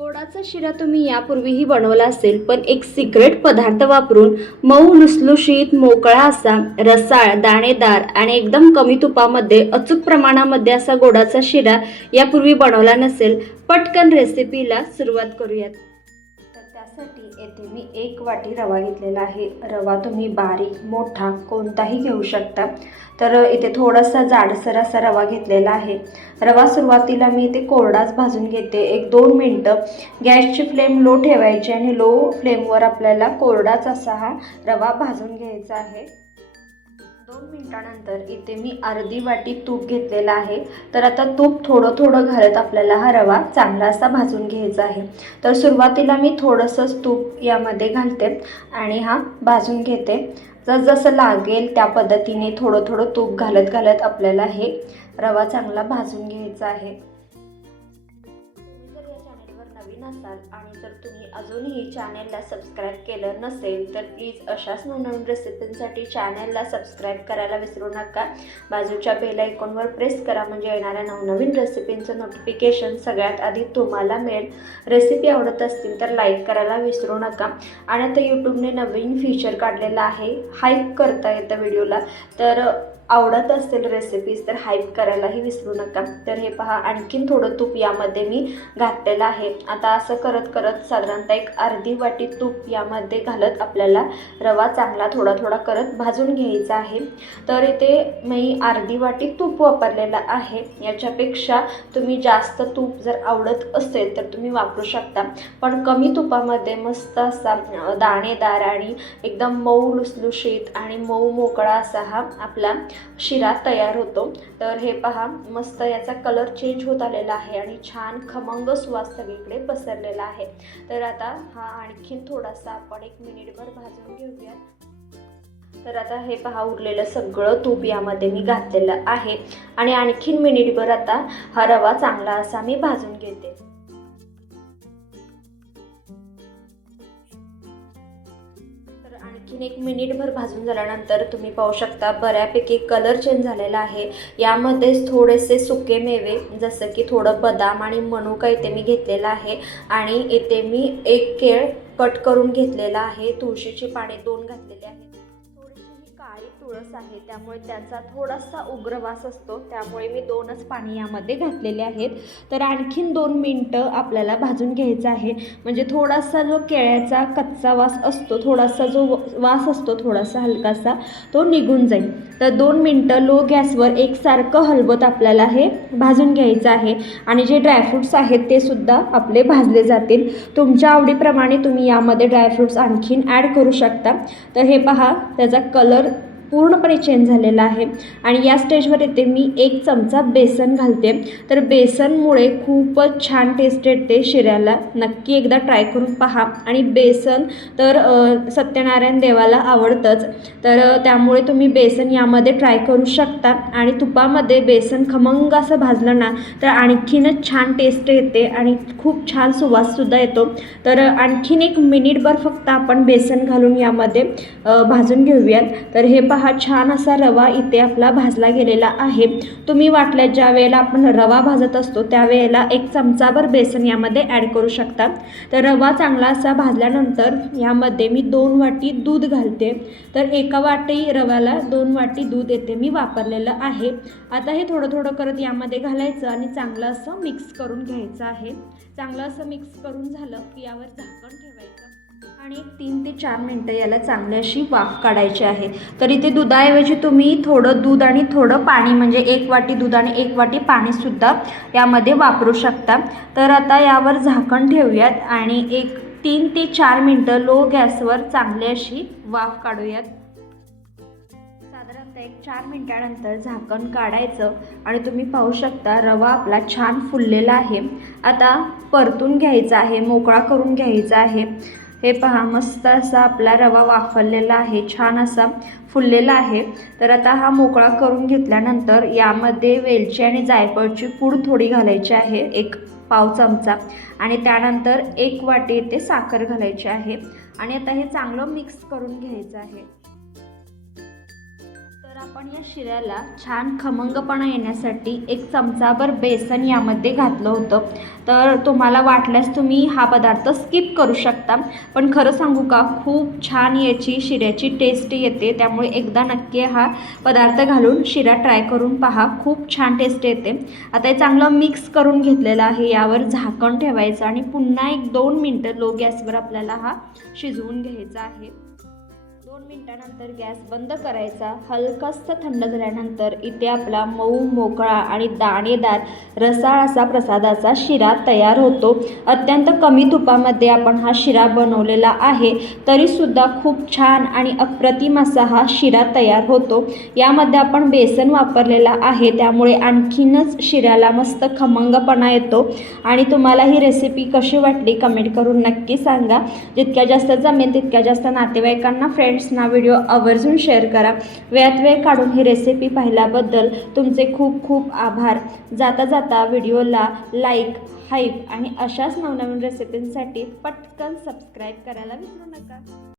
गोडाचा शिरा तुम्ही यापूर्वीही बनवला असेल पण एक सिक्रेट पदार्थ वापरून मऊ लुसलुशीत मोकळा असा रसाळ दाणेदार आणि एकदम कमी तुपामध्ये अचूक प्रमाणामध्ये असा गोडाचा शिरा यापूर्वी बनवला नसेल पटकन रेसिपीला सुरुवात करूयात. त्यासाठी येथे मी एक वाटी रवा घेतलेला आहे. रवा तुम्ही बारीक मोठा कोणताही घेऊ शकता. तर इथे थोडासा जाडसर असा रवा घेतलेला आहे. रवा सुरुवातीला मी इथे कोरडाच भाजून घेते. एक दोन मिनटं गॅसची फ्लेम लो ठेवायची आणि लो फ्लेमवर आपल्याला कोरडाच असा हा रवा भाजून घ्यायचा आहे. दोन मिनिटानंतर इथे मी अर्धी वाटी तूप घेतलेला आहे. तर आता तूप थोडं थोडं घालत आपल्याला हा रवा चांगला असा भाजून घ्यायचा आहे. तर सुरुवातीला मी थोडंसंच तूप यामध्ये घालते आणि हा भाजून घेते. जसजसं लागेल त्या पद्धतीने थोडं थोडं तूप घालत घालत आपल्याला हे रवा चांगला भाजून घ्यायचा आहे. नवीन असाल आणि जर तुम्ही अजूनही चॅनेलला सबस्क्राईब केलं नसेल तर प्लीज अशाच नवनवीन रेसिपींसाठी चॅनेलला सबस्क्राईब करायला विसरू नका. बाजूच्या बेल आयकॉनवर प्रेस करा म्हणजे येणाऱ्या नवनवीन रेसिपींचं नोटिफिकेशन सगळ्यात आधी तुम्हाला मिळेल. रेसिपी आवडत असतील तर लाईक करायला विसरू नका. आणि आता यूट्यूबने नवीन फीचर काढलेलं आहे हाईक करता येतं व्हिडिओला तर आवडत असेल रेसिपीज तर हाईप करायलाही विसरू नका. तर हे पहा आणखीन थोडं तूप यामध्ये मी घातलेलं आहे. आता असं करत करत साधारणतः एक अर्धी वाटी तूप यामध्ये घालत आपल्याला रवा चांगला थोडा थोडा करत भाजून घ्यायचा आहे. तर इथे मी अर्धी वाटी तूप वापरलेलं आहे. याच्यापेक्षा तुम्ही जास्त तूप जर आवडत असेल तर तुम्ही वापरू शकता. पण कमी तुपामध्ये मस्त असा दाणेदार आणि एकदम मऊ लुसलुशीत आणि मऊ मोकळा असा हा आपला शिरा तयार होतो. तर हे पहा मस्त याचा कलर चेंज होत आलेला आहे आणि छान खमंग सुवास सगळीकडे पसरलेला आहे. तर आता हा आणखीन थोडासा आपण एक मिनिटभर भाजून घेऊया तर आता हे पहा उरलेलं सगळं तूप यामध्ये मी घातलेलं आहे. आणि आणखीन मिनिटभर आता हा रवा चांगला असा मी भाजून घेते. आणखीन एक मिनिटभर भाजून झाल्यानंतर तुम्ही पाहू शकता बऱ्यापैकी कलर चेंज झालेला आहे. यामध्येच थोडेसे सुके मेवे जसं की थोडं बदाम आणि मनुका इथे मी घेतलेला आहे. आणि इथे मी एक केळ कट करून घेतलेला आहे. तुळशीची पाने दोन घातली काळी आहे त्यामुळे त्याचा थोडासा उग्रवास असतो. त्यामुळे मी दोनच पाणी यामध्ये घातलेले आहेत. तर आणखीन दोन मिनटं आपल्याला भाजून घ्यायचं आहे. म्हणजे थोडासा जो केळ्याचा कच्चा वास असतो थोडासा जो वास असतो थोडासा हलकासा तो निघून जाईल. तर दोन मिनटं लो गॅसवर एकसारखं हलवत आपल्याला हे भाजून घ्यायचं आहे. आणि जे ड्रायफ्रूट्स आहेत ते सुद्धा आपले भाजले जातील. तुमच्या आवडीप्रमाणे तुम्ही यामध्ये ड्रायफ्रूट्स आणखीन ॲड करू शकता. तर हे पहा त्याचा कलर पूर्णपणे चेंज झालेला आहे. आणि या स्टेजवर येते मी एक चमचा बेसन घालते. तर बेसनमुळे खूपच छान टेस्ट येते शिऱ्याला. नक्की एकदा ट्राय करून पहा. आणि बेसन तर सत्यनारायण देवाला आवडतंच. तर त्यामुळे तुम्ही बेसन यामध्ये ट्राय करू शकता. आणि तुपामध्ये बेसन खमंग असं भाजलं ना तर आणखीनच छान टेस्ट येते आणि खूप छान सुवाससुद्धा येतो. तर आणखीन एक मिनिटभर फक्त आपण बेसन घालून यामध्ये भाजून घेऊयात. तर हे पहा. हा छान असा रवा इथे आपला भाजला गेलेला आहे. तुम्ही वाटल्या ज्या वेळेला आपण रवा भाजत असतो त्यावेळेला एक चमचाभर बेसन यामध्ये ॲड करू शकता. तर रवा चांगला असा भाजल्यानंतर यामध्ये मी दोन वाटी दूध घालते. तर एका वाटी रव्याला दोन वाटी दूध येते मी वापरलेलं आहे. आता हे थोडं थोडं करत यामध्ये घालायचं आणि चांगलं असं मिक्स करून घ्यायचं आहे. चांगलं असं मिक्स करून झालं की यावर झाकण ठेवायचं. आणि एक तीन ते चार मिनटं याला चांगली अशी वाफ काढायची आहे. तर इथे दुधाऐवजी तुम्ही थोडं दूध आणि थोडं पाणी म्हणजे एक वाटी दूध आणि एक वाटी पाणीसुद्धा यामध्ये वापरू शकता. तर आता यावर झाकण ठेवूयात आणि एक तीन ते चार मिनटं लो गॅसवर चांगली अशी वाफ काढूयात. साधारणतः एक चार मिनटानंतर झाकण काढायचं आणि तुम्ही पाहू शकता रवा आपला छान फुललेला आहे. आता परतून घ्यायचा आहे मोकळा करून घ्यायचा आहे. हे पहा मस्त असा आपला रवा वाफरलेला आहे छान असा फुललेला आहे. तर आता हा मोकळा करून घेतल्यानंतर यामध्ये वेलची आणि जायफळची पूड थोडी घालायची आहे एक पाव चमचा. आणि त्यानंतर एक वाटी येथे साखर घालायची आहे. आणि आता हे चांगलं मिक्स करून घ्यायचं आहे. आपण या शिऱ्याला छान खमंगपणा येण्यासाठी एक चमचाभर बेसन यामध्ये घातलं होतं. तर तुम्हाला वाटल्यास तुम्ही हा पदार्थ स्किप करू शकता. पण खरं सांगू का खूप छान याची शिऱ्याची टेस्ट येते. त्यामुळे एकदा नक्की हा पदार्थ घालून शिरा ट्राय करून पहा. खूप छान टेस्ट येते. आता हे चांगलं मिक्स करून घेतलेलं आहे. यावर झाकण ठेवायचं आणि पुन्हा एक दोन मिनटं लो गॅसवर आपल्याला हा शिजवून घ्यायचा आहे. दोन मिनिटानंतर गॅस बंद करायचा. हलकासा थंड झाल्यानंतर इथे आपला मऊ मोकळा आणि दाणेदार रसाळ असा प्रसादाचा शिरा तयार होतो. अत्यंत कमी तुपामध्ये आपण हा शिरा बनवलेला आहे तरीसुद्धा खूप छान आणि अप्रतिम असा हा शिरा तयार होतो. यामध्ये आपण बेसन वापरलेला आहे त्यामुळे आणखीनच शिऱ्याला मस्त खमंगपणा येतो. आणि तुम्हाला ही रेसिपी कशी वाटली कमेंट करून नक्की सांगा. जितक्या जास्त जमेल तितक्या जास्त नातेवाईकांना फ्रेंड फ्रेंड्सना व्हिडिओ आवर्जून शेअर करा. वेळात वेळ काढून ही रेसिपी पाहिल्याबद्दल तुमचे खूप खूप आभार. जाता जाता व्हिडिओला लाईक हाईप आणि अशाच नवनवीन रेसिपींसाठी पटकन सबस्क्राईब करायला विसरू नका.